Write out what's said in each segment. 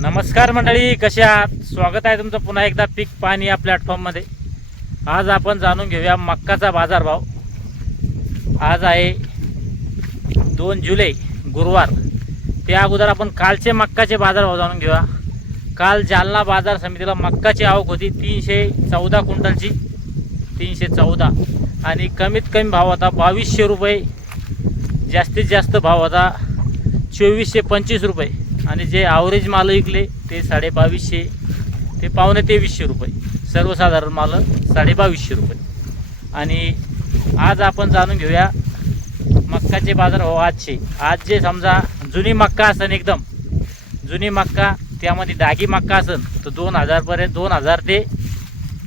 नमस्कार मंडळी, कसे आहात? स्वागत आहे तुमचं पुन्हा एकदा पीक पाणी या प्लॅटफॉर्ममध्ये. आज आपण जाणून घेऊया मक्काचा बाजारभाव. आज आहे 2 जुलै गुरुवार. त्या अगोदर आपण कालचे मक्काचे बाजारभाव जाणून घेऊया. काल जालना बाजार समितीला मक्काची आवक होती 314 क्विंटलची, 314, आणि कमीत कमी भाव होता 2200 रुपये. जास्तीत जास्त भाव होता 2425 रुपये, आणि जे ॲव्हरेज माल विकले ते 2250 ते पावणे 2300 रुपये. सर्वसाधारण माल 2250 रुपये. आणि आज आपण जाणून घेऊया मक्काचे बाजारभाव आजचे. आज जे समजा जुनी मक्का असेल, एकदम जुनी मक्का, त्यामध्ये डागी मक्का असेल तर 2000 2000 ते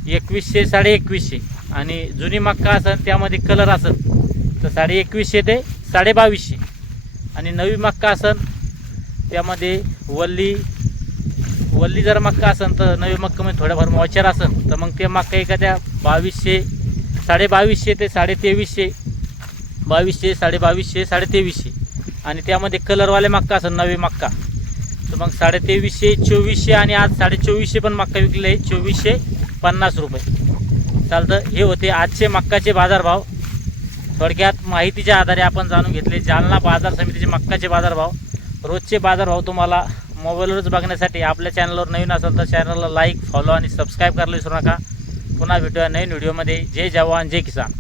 2100 2150. आणि जुनी मक्का असेल त्यामध्ये कलर असेल तर 2150 ते 2250. आणि नवी मक्का असेल त्यामध्ये वल्ली जर मक्का असेल तर नवी मक्कामध्ये थोड्याफार मॉइश्चर असेल तर मग ते मक्का एखाद्या 2200 2250 ते 2350, 2200 2250 2350. आणि त्यामध्ये कलरवाले मक्का असेल नवी मक्का तर मग 2350 2400. आणि आज 2450 पण मक्का विकले आहे 2450 रुपये. चालतं. हे होते आजचे मक्काचे बाजारभाव. थोडक्यात माहितीच्या आधारे आपण जाणून घेतले जालना बाजार समितीचे मक्काचे बाजारभाव. रोजचे बाजारभाव तुम्हाला मोबाईलवरच बघण्यासाठी आपल्या चॅनलवर नवीन असेल तर चॅनलला लाईक, फॉलो आणि सबस्क्राईब करायला विसरू नका. पुन्हा भेटूया नवीन व्हिडिओमध्ये. जय जवान जय किसान.